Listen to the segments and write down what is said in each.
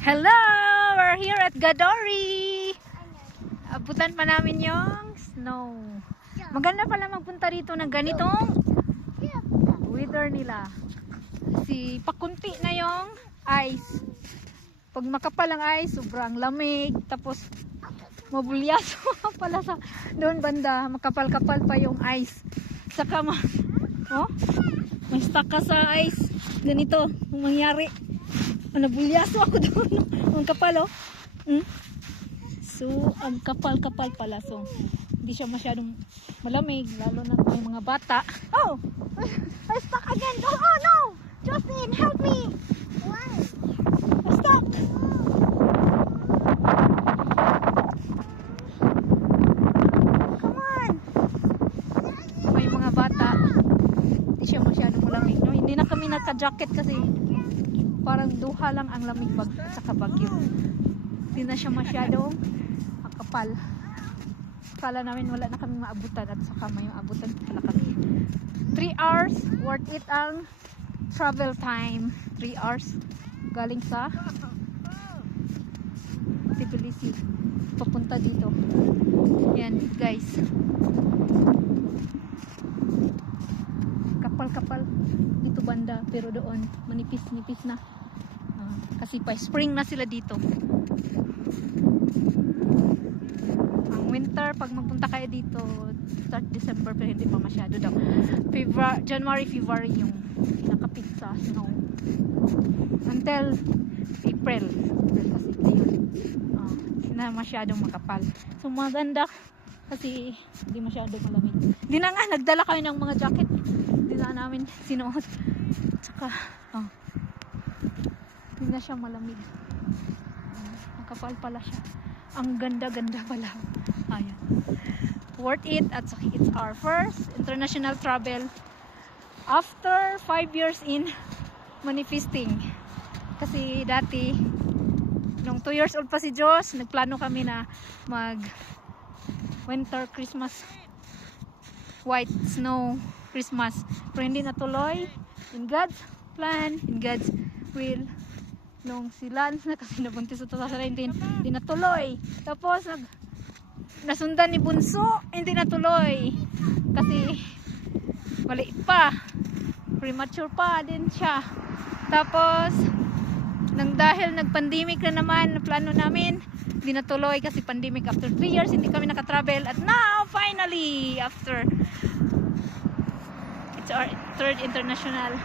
Hello! We're here at Gadori! Abutan pa namin yung snow. Maganda pala magpunta rito ng ganitong weather nila. Kasi pakunti na yung ice. Pag makapal ang ice, sobrang lamig. Tapos mabulyaso pala sa doon banda. Makapal-kapal pa yung ice. Saka may stuck ka sa ice. Ganito, kung mangyari. Nabulyaso ako doon. Ang kapal, oh. So, ang kapal-kapal pala. So, hindi siya masyadong malamig. Lalo na may mga bata. Oh! I stuck again! Oh no! Justin, help me! Why? I stuck! Come on! May mga bata. Hindi siya masyadong malamig. No? Hindi na kami naka-jacket kasi parang duha lang ang lamig at saka bagyo. Hindi na siya masyadong kapal. Kala namin wala na kami maabutan at saka may maabutan pala kami. 3 hours, worth it ang travel time. 3 hours galing sa Tbilisi papunta dito. Yan guys. Kapal-kapal dito banda, pero doon manipis-nipis na. Kasi pa spring na sila dito. Ang winter pag magpunta kayo dito start December, pero hindi pa masyado daw. January, February yung pinakapit sa snow until April kasi yun hindi na masyadong makapal. So maganda kasi hindi masyadong malamig. Hindi na nga nagdala kayo ng mga jacket, hindi na namin sinuot. Tsaka hindi na siya malamig. Makapal pala siya. Ang ganda-ganda pala. Ayan. Worth it at saka it's our first international travel after 5 years in manifesting. Kasi dati nung 2 years old pa si Josh, nagplano kami na mag winter Christmas, white snow Christmas, pero hindi natuloy. In God's plan, in God's will, nung si Lance na kasi nabuntis sa 2019, hindi natuloy. Tapos nasundan ni Bunso, hindi natuloy kasi mali pa, premature pa din siya. Tapos dahil nag-pandemic na naman, plano namin hindi natuloy kasi pandemic. After 3 years hindi kami nakatravel, at now finally after it's our third international,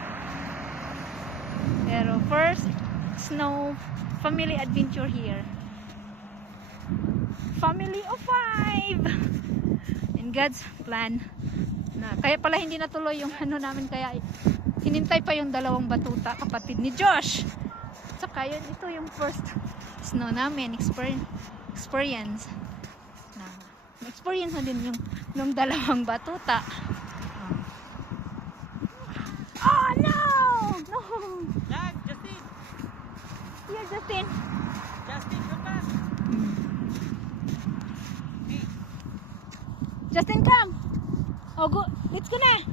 pero first snow family adventure here. Family of 5 in God's plan na. Kaya pala hindi natuloy yung namin, kaya hinintay pa yung 2 batuta, kapatid ni Josh. Saka yun, ito yung first snow namin experience na experience na din yung 2 batuta. Oh no! No! Justin! Here, Justin! Justin, come back! Justin, come! Oh, go! Let's go na!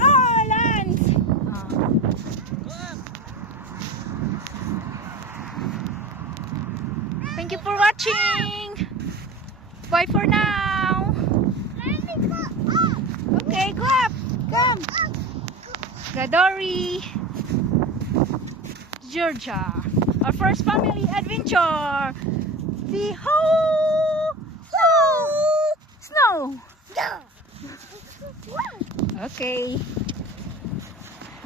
Oh, Lance! Go up! Thank you for watching! Bye for now! Okay, go up! Come! Gadori, Georgia. Our first family adventure! The snow! Okay.